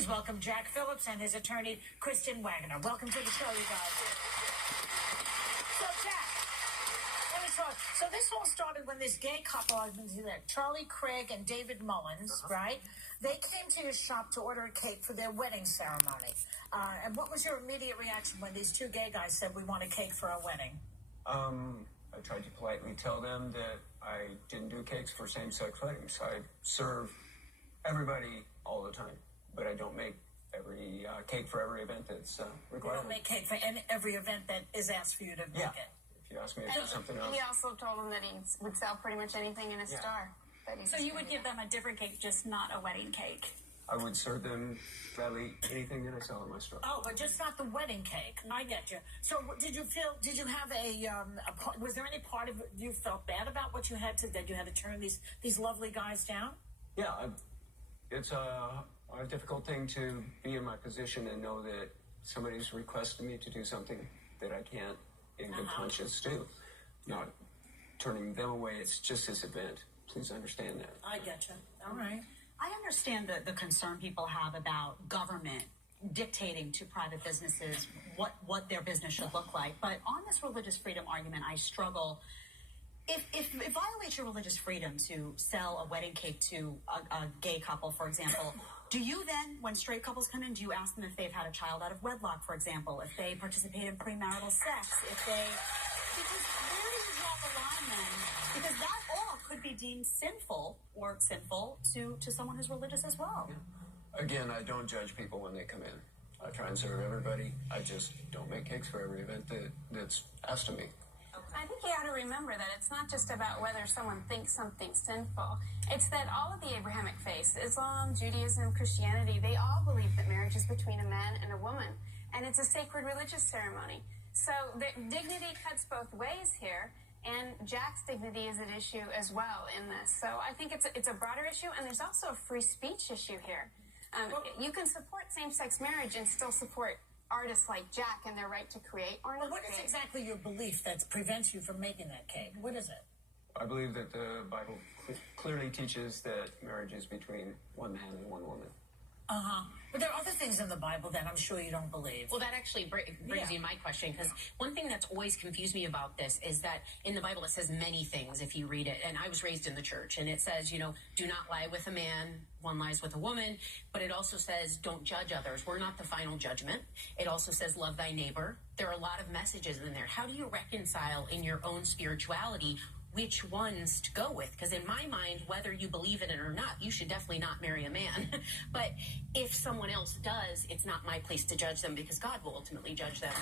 Please welcome Jack Phillips and his attorney, Kristen Wagner. Welcome to the show, you guys. So, Jack, let me talk. So this all started when this gay couple, Charlie Craig and David Mullins, right? They came to your shop to order a cake for their wedding ceremony. And what was your immediate reaction when these two gay guys said, we want a cake for our wedding? I tried to politely tell them that I didn't do cakes for same-sex weddings. I serve everybody all the time, but I don't make every cake for every event that's required. You don't make cake for every event that is asked for you to make it? If you ask me to do something else. He also told them that he would sell pretty much anything in a star. So you would give them a different cake, just not a wedding cake? I would serve them gladly anything that I sell in my store. Oh, but just not the wedding cake. I get you. So did you have was there any part of it you felt bad about that you had to turn these lovely guys down? Yeah, it's a difficult thing to be in my position and know that somebody's requested me to do something that I can't in good conscience do. Not turning them away, it's just this event. Please understand that. I get you. All right. I understand the concern people have about government dictating to private businesses what their business should look like. But on this religious freedom argument, I struggle. If it violates your religious freedom to sell a wedding cake to a gay couple, for example, do you then, when straight couples come in, do you ask them if they've had a child out of wedlock, for example, if they participate in premarital sex, because where do you draw the line then? Because that all could be deemed sinful to someone who's religious as well. Yeah. Again, I don't judge people when they come in. I try and serve everybody. I just don't make cakes for every event that's asked of me. I think you ought to remember that it's not just about whether someone thinks something's sinful. It's that all of the Abrahamic faiths, Islam, Judaism, Christianity, they all believe that marriage is between a man and a woman. And it's a sacred religious ceremony. So the dignity cuts both ways here. And Jack's dignity is at issue as well in this. So I think it's a broader issue, and there's also a free speech issue here. You can support same-sex marriage and still support artists like Jack and their right to create or not. What is exactly your belief that prevents you from making that cake? What is it? I believe that the Bible clearly teaches that marriage is between one man and one woman. But there are other things in the Bible that I'm sure you don't believe. Well, that actually brings me to my question, because one thing that's always confused me about this is that in the Bible it says many things if you read it. And I was raised in the church, and it says, do not lie with a man, one lies with a woman. But it also says don't judge others. We're not the final judgment. It also says love thy neighbor. There are a lot of messages in there. How do you reconcile in your own spirituality which ones to go with? Because in my mind, whether you believe in it or not, you should definitely not marry a man. But if someone else does, it's not my place to judge them, because God will ultimately judge them.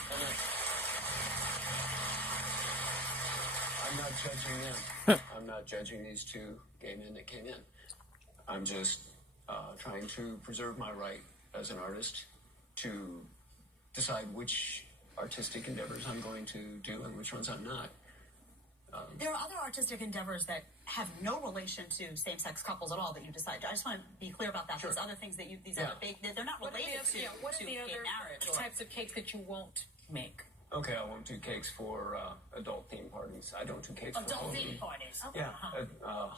I'm not judging them. I'm not judging these two gay men that came in. I'm just trying to preserve my right as an artist to decide which artistic endeavors I'm going to do and which ones I'm not. There are other artistic endeavors that have no relation to same-sex couples at all that you decide. I just want to be clear about that. Sure. There's other things that they're not related to what are the gay other marriage. types of cakes that you won't make? Okay, I won't do cakes for adult theme parties. I don't do cakes for Adult Halloween. theme parties. Yeah,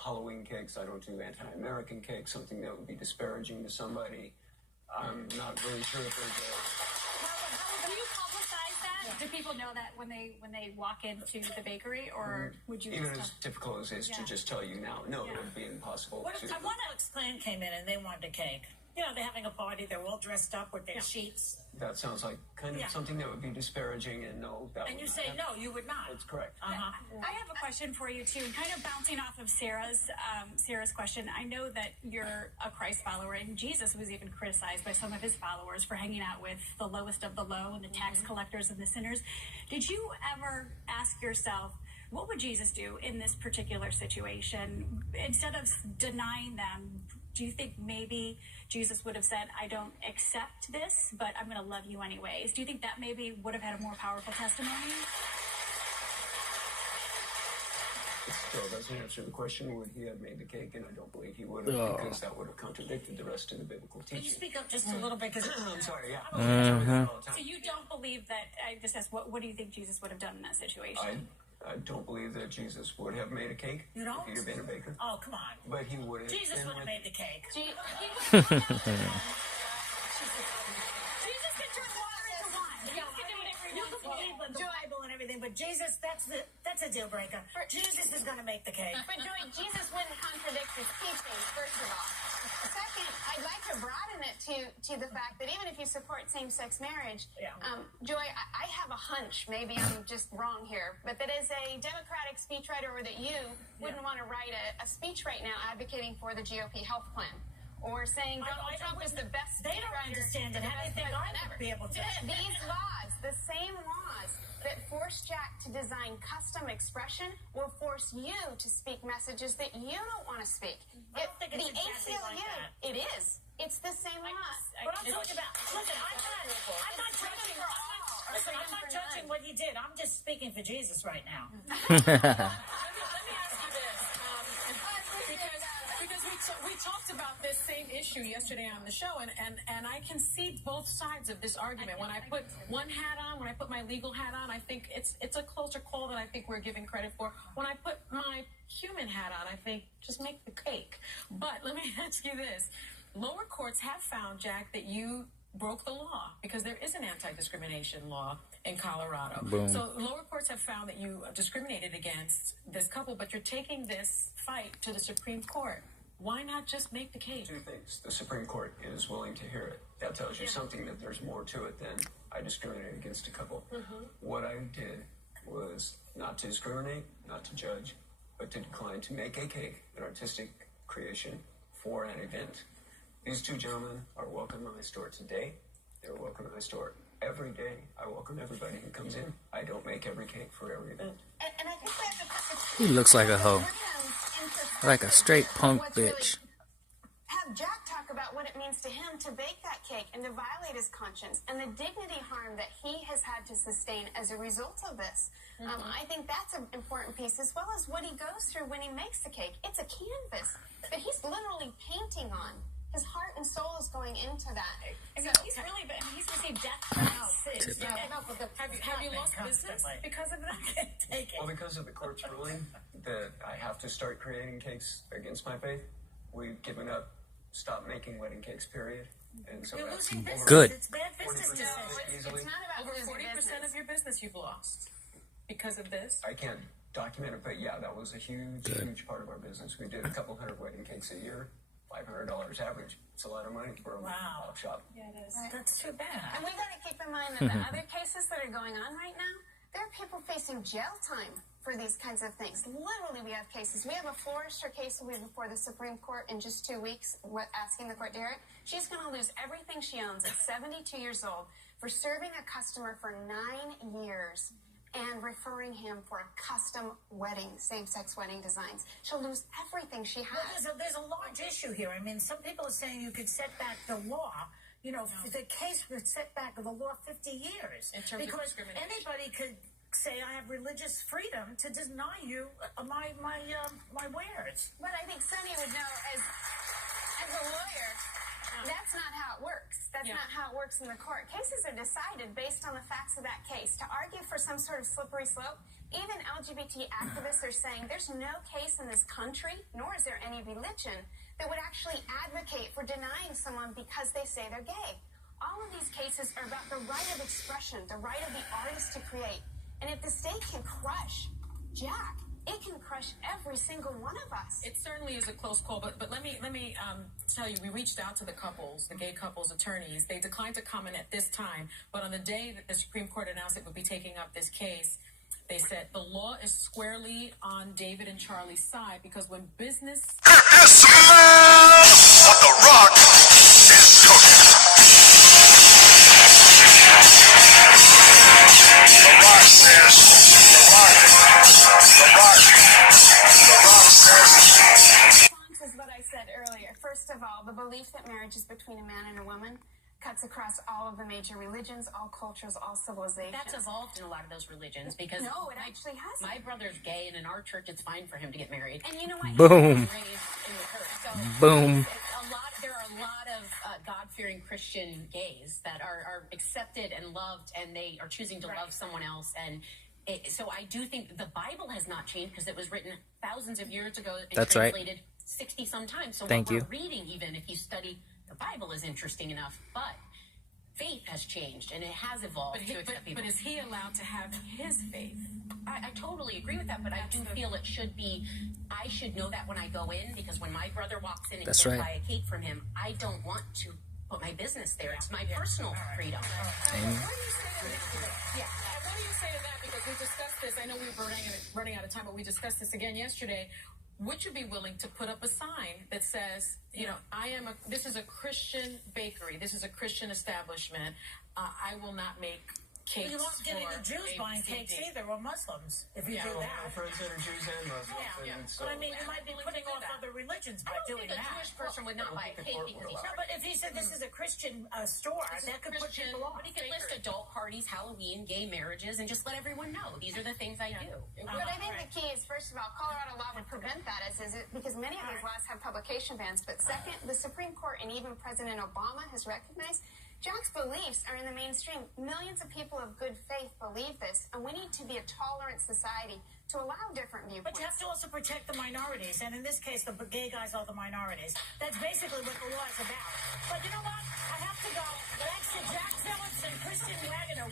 Halloween cakes. I don't do anti-American cakes, something that would be disparaging to somebody. I'm not really sure if there's Do you publicize that? Do people know that when they walk into the bakery, or would you even just as difficult as it is to just tell you now? No, it would be impossible. What if one ex-clan came in and they wanted a cake? They're having a party. They're all dressed up with their sheets. That sounds like kind of something that would be disparaging, and no, that would And you not say, happen. no, you would not. That's correct. I have a question for you, too, kind of bouncing off of Sarah's question. I know that you're a Christ follower, and Jesus was even criticized by some of his followers for hanging out with the lowest of the low and the tax collectors and the sinners. Did you ever ask yourself, what would Jesus do in this particular situation? Instead of denying them, do you think maybe Jesus would have said, I don't accept this, but I'm going to love you anyways? Do you think that maybe would have had a more powerful testimony? It still doesn't answer the question, would he have made the cake? And I don't believe he would have, because that would have contradicted the rest of the biblical Can you teaching. speak up just a little bit? Because I'm sorry, yeah. So you don't believe that, I just asked, what do you think Jesus would have done in that situation? I don't believe that Jesus would have made a cake. You don't? If he'd have been a baker. Oh, come on. But he would have. Jesus would have made the cake. but Jesus, that's a deal breaker. Jesus is going to make the cake. But Joy, Jesus wouldn't contradict his teachings, first of all. Second, I'd like to broaden it to the fact that even if you support same-sex marriage, Joy, I have a hunch, maybe I'm just wrong here, but that as a Democratic speechwriter, or that you wouldn't want to write a speech right now advocating for the GOP health plan. Or saying Donald Trump is the best. They don't understand it. How do they think I would be able to? These laws, the same laws that force Jack to design custom expression, will force you to speak messages that you don't want to speak. I don't think it's exactly like that. It is. It's the same laws. But I'm talking about. Listen, I'm not judging. Listen, I'm not judging what he did. I'm just speaking for Jesus right now. Let me ask you this, because we talked about this same issue yesterday on the show, and I can see both sides of this argument. When I put one hat on, when I put my legal hat on, I think it's a closer call than I think we're giving credit for. When I put my human hat on, I think just make the cake. But let me ask you this. Lower courts have found, Jack, that you broke the law because there is an anti-discrimination law in Colorado. Boom. So lower courts have found that you discriminated against this couple, but you're taking this fight to the Supreme Court. Why not just make the case? Two things. The Supreme Court is willing to hear it. That tells you something, that there's more to it than I discriminated against a couple. What I did was not to discriminate, not to judge, but to decline to make a cake, an artistic creation for an event. These two gentlemen are welcome in my store today. They're welcome in my store every day. I welcome everybody who comes in. I don't make every cake for every event. And I think we have to put He looks like a hoe. Like a straight punk bitch. Have Jack talk about what it means to him to bake that cake and to violate his conscience and the dignity harm that he has had to sustain as a result of this. I think that's an important piece, as well as what he goes through when he makes the cake. It's a canvas that he's literally painting on. His heart and soul is going into that. I mean, he's received death threats. Have you lost business because of that? Well, because of the court's ruling that I have to start creating cakes against my faith, we've given up, stopped making wedding cakes, period. And so You're that's losing business. Good. It's bad business 40% decisions. easily. It's not about Over losing 40% business. of your business you've lost because of this? I can't document it, but yeah, that was a huge part of our business. We did a couple hundred wedding cakes a year. $500 average. It's a lot of money for a pop shop. Yeah, it is. That's too bad. And we got to keep in mind that the other cases that are going on right now, there are people facing jail time for these kinds of things. Literally, we have cases. We have a floristry case will be before the Supreme Court in just 2 weeks, asking the court to hear it. She's going to lose everything she owns at 72 years old for serving a customer for 9 years and referring him for a custom wedding, same-sex wedding designs. She'll lose everything she has. Well, there's a large issue here. I mean, some people are saying you could set back the law. You know, the case would set back the law 50 years. In terms of because discrimination. anybody could say I have religious freedom to deny you my wares. But I think Sonia would know, as a lawyer, that's not how it works. That's not how it works in the court. Cases are decided based on the facts of that case. To argue for some sort of slippery slope, even LGBT activists are saying there's no case in this country, nor is there any religion, that would actually advocate for denying someone because they say they're gay. All of these cases are about the right of expression, the right of the artist to create. And if the state can crush Jack, it can crush every single one of us. It certainly is a close call, but let me tell you, we reached out to the couples, the gay couples attorneys. They declined to comment at this time, but on the day that the Supreme Court announced it would be taking up this case, they said the law is squarely on David and Charlie's side because when business... It smells what the rock is cooking. The rock says, the rock says. Response is what I said earlier. First of all, the belief that marriage is between a man and a woman cuts across all of the major religions, all cultures, all civilizations. That's evolved in a lot of those religions because No, it actually hasn't. my brother's gay, and in our church, it's fine for him to get married. And you know what? Boom. Raised in the church. So Boom. there are a lot of God-fearing Christian gays that are accepted and loved, and they are choosing to love someone else. And so I do think the Bible has not changed because it was written thousands of years ago and That's right. translated 60 some times. So Thank what you. we're reading, even if you study the Bible, is interesting enough. But faith has changed and it has evolved to accept people. But is he allowed to have his faith? I totally agree with that, but I do feel it should be, I should know that when I go in, because when my brother walks in and That's can't right. buy a cake from him, I don't want to put my business there. It's my personal freedom. Amen. What do you say to that? Yeah. And what do you say to that? Because we discussed this. I know we're running out of time, but we discussed this again yesterday. Would you be willing to put up a sign that says, you know, this is a Christian bakery. This is a Christian establishment. I will not make cakes. You won't get any Jews A, buying B, C, cakes D. either, or Muslims, if you do Well, that. friends that are Jews and Muslims. Yeah. And so, But I mean, you might be putting off that. other religions I by don't doing think a that. Jewish person would not buy a cake because he's No, but if he said this is a Christian store, that could put people off. But he could list adult parties, Halloween, gay marriages, and just let everyone know these are the things I do. But I think the key is, first of all, Colorado law would prevent that, because many of these laws have publication bans. But second, the Supreme Court and even President Obama has recognized Jack's beliefs are in the mainstream. Millions of people of good faith believe this, and we need to be a tolerant society to allow different viewpoints. But you have to also protect the minorities, and in this case, the gay guys are the minorities. That's basically what the law is about. But you know what? I have to go. Thanks to Jack Phillips and Christian Wagoner.